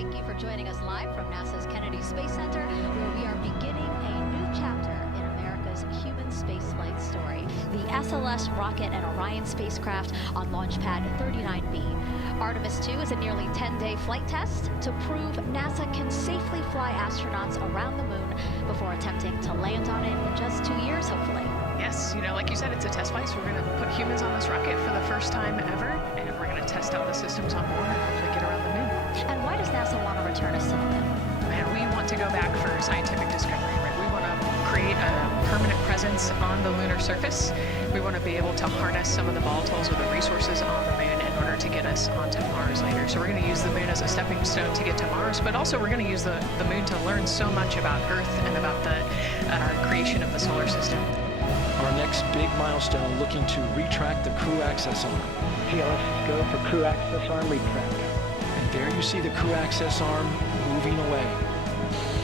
Thank you for joining us live from NASA's Kennedy Space Center, where we are beginning a new chapter in America's human spaceflight story. The SLS rocket and Orion spacecraft on launch pad 39B. Artemis II is a nearly 10-day flight test to prove NASA can safely fly astronauts around the moon before attempting to land on it in just 2 years, hopefully. Yes, like you said, it's a test flight, so we're going to put humans on this rocket for the first time ever, and we're going to test out the systems on board and hopefully get around the moon. And why does NASA want to return us to the moon? Man, we want to go back for scientific discovery, right? We want to create a permanent presence on the lunar surface. We want to be able to harness some of the volatiles or the resources on the moon in order to get us onto Mars later. So we're going to use the moon as a stepping stone to get to Mars, but also we're going to use the moon to learn so much about Earth and about the creation of the solar system. Our next big milestone, looking to retract the crew access arm. GLS go for crew access arm retract. And there you see the crew access arm moving away.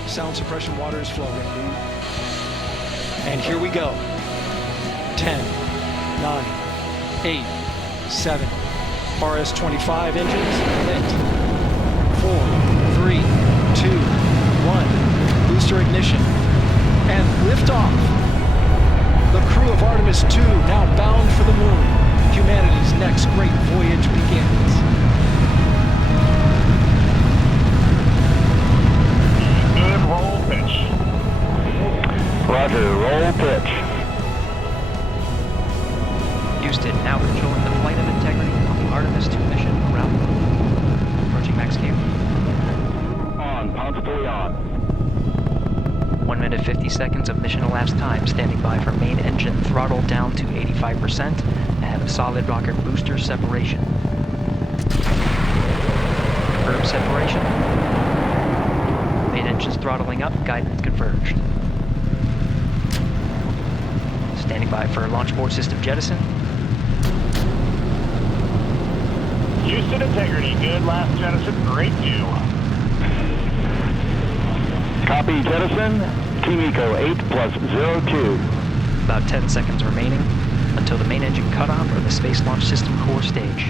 Sound suppression water is flowing. And here we go. 10, 9, 8, 7. RS-25 engines lit. 4, 3, 2, 1. Booster ignition. And liftoff. The crew of Artemis II now bound for the moon. Humanity's next great voyage begins. Good roll pitch. Roger, roll pitch. Houston now controlling the flight of integrity on the Artemis II mission around the moon. Approaching max Q. On, pounds fully on. 1 minute 50 seconds of mission elapsed time, standing by for main engine throttle down to 85% and a solid rocket booster separation. Confirmed separation. Main engine's throttling up, guidance converged. Standing by for launch board system jettison. Houston integrity, good last jettison, great view. Copy jettison, Team MECO 8 plus 02. About 10 seconds remaining until the main engine cutoff or the Space Launch System core stage.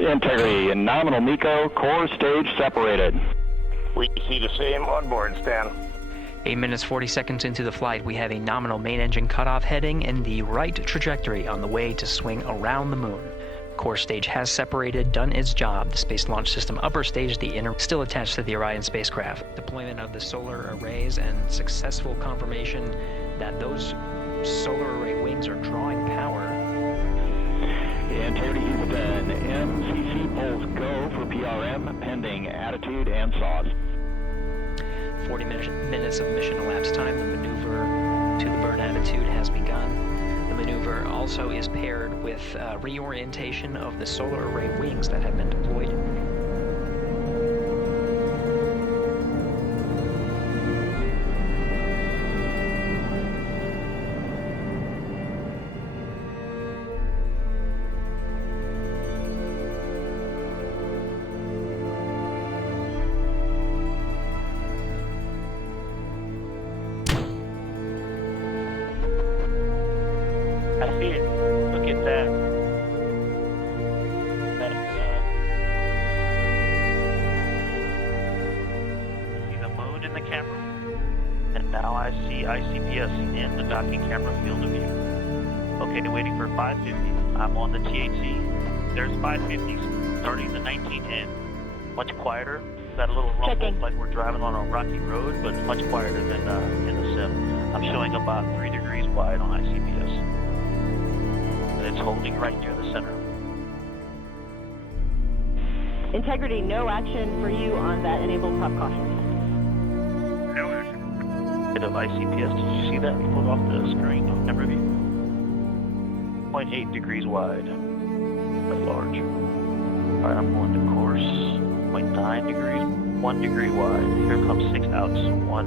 Integrity and nominal MECO core stage separated. We see the same on board, Stan. 8 minutes 40 seconds into the flight, we have a nominal main engine cutoff heading in the right trajectory on the way to swing around the moon. Core stage has separated, done its job. The Space Launch System upper stage, the inner, still attached to the Orion spacecraft. Deployment of the solar arrays and successful confirmation that those solar array wings are drawing power. Integrity Houston, MCC poles go for PRM, pending attitude and SAW. 40 minutes of mission elapsed time. The maneuver to the burn attitude has begun. The maneuver also is paired with reorientation of the solar array wings that have been deployed. I see it. Look at that. See the moon in the camera? And now I see ICPS in the docking camera field of view. Okay, waiting for 550. I'm on the THC. There's 550s starting the 19N. Much quieter. Got a little rumble like we're driving on a rocky road, but much quieter than in the sim. I'm showing about 3 degrees wide on ICPS. It's holding right near the center. Integrity, no action for you on that enabled top caution. No action. Bit of ICPS, did you see that? Pulled off the screen on camera view. 0.8 degrees wide. That's large. Alright, I'm going to course. 0.9 degrees, 1 degree wide. Here comes 6 outs. 1,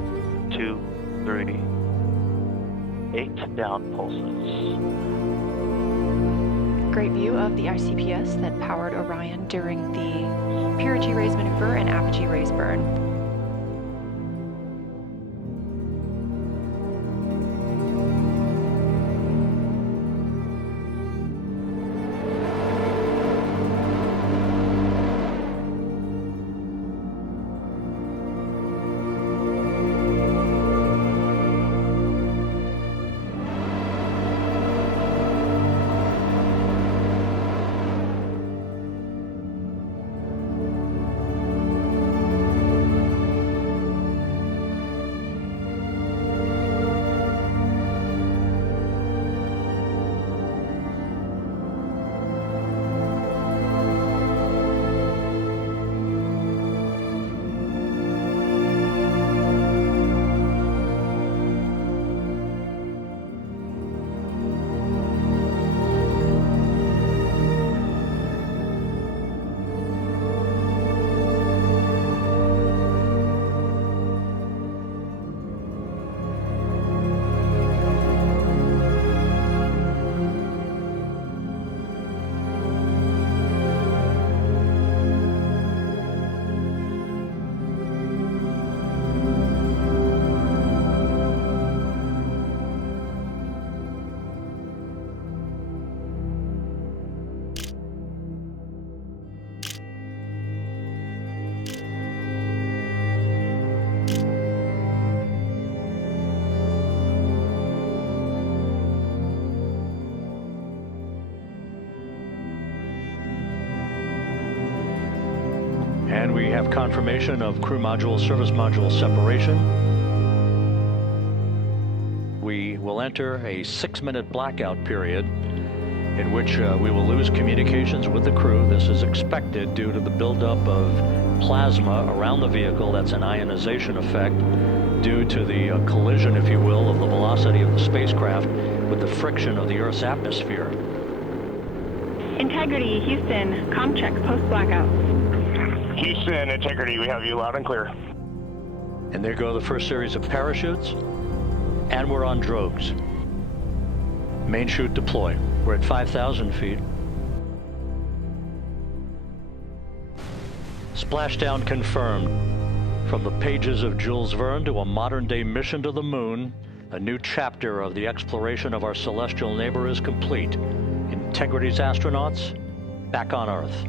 2, 3. 8 down pulses. Great view of the ICPS that powered Orion during the Perigee raise maneuver and Apogee raise burn. And we have confirmation of crew module, service module separation. We will enter a 6-minute blackout period in which we will lose communications with the crew. This is expected due to the buildup of plasma around the vehicle. That's an ionization effect due to the collision, if you will, of the velocity of the spacecraft with the friction of the Earth's atmosphere. Integrity, Houston, comm check post-blackout. Houston, Integrity, we have you loud and clear. And there go the first series of parachutes, and we're on drogues. Main chute deploy. We're at 5,000 feet. Splashdown confirmed. From the pages of Jules Verne to a modern-day mission to the moon, a new chapter of the exploration of our celestial neighbor is complete. Integrity's astronauts back on Earth.